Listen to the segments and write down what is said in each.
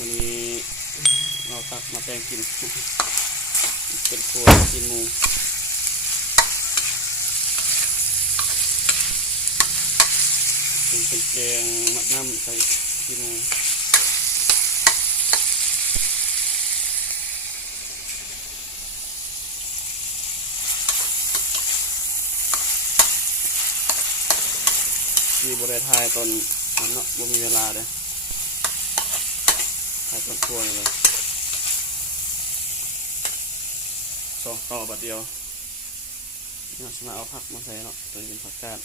วันนี้เราตักมาแปลงกินเป็นครัวกินหมูเป็นแกงมะน้ำใส่กินหมูที่บริไทยตอนนั้นเนาะบ่มีเวลาเลยถ่ายตอนครัวเลย2 ต่อบัดเดียวเนี่ยสมาเอาผักมาใส่เนาะตัวนี้เป็นผักกาด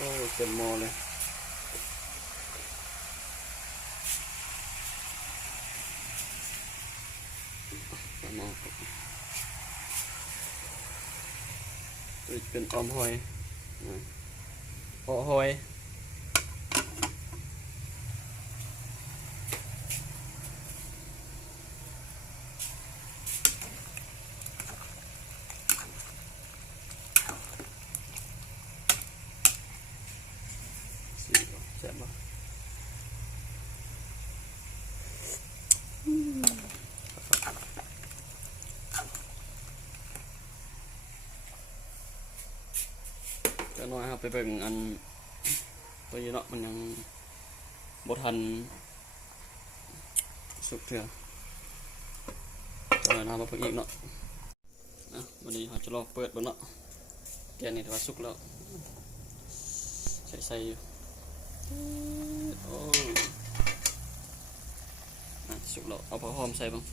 โอ้เต็มหม้อเลยหม้อเป็นออมหอยออหอยแซ่บปะก็น้อยครับไปเบิ่งอันตัวนี้เนาะมันยังบ่ทันสุกเถอะก็เลยนำมาเพิ่มอีกเนาะวันนี้เราจะลองเปิดบ่เนาะแกงนี่ถือว่าสุกแล้วใส่อยู่โอ้สุกแล้วเอาผักหอมใส่บ้าง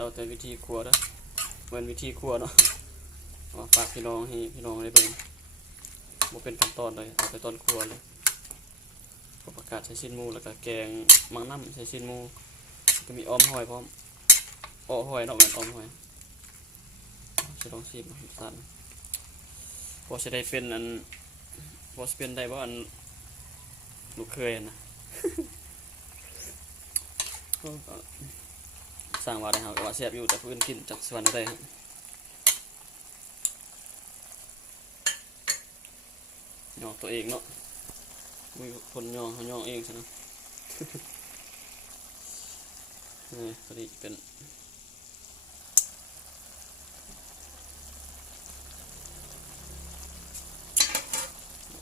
เอาแต่วิธีครัวนะเหมือนวิธีครัวเนาะฝากพี่น้องให้พี่น้องได้เบิ่งบ่เป็นขั้นตอนเลยเอาไปตอนครัวเลยประกาศใช้ชิ้นหมูแล้วก็แกงมังน้ำใช้ชิ้นหมูก็มีออมหอยพร้อมอ้อหอยเนาะเหมือนออมหอยจะลองชิมสั่นพอจะได้เป็นอันพอจะเป็นได้ว่าอันลูกเคยนะสร้างว่าได้ครับว่าเสียบอยู่แต่เพื่อนกินจากสวรรค์ได้ครับย่อตัวเองเนาะมีคนย่อเขาย่อเองใช่ไหมนี่พอดีเป็น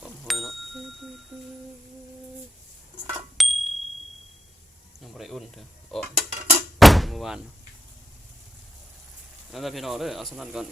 อมหอยเนาะยังไม่ได้อุ่นเถอะโอ้เมื่อวานนั่นแหละพี่น้องเด้อเอาสำนักก่อน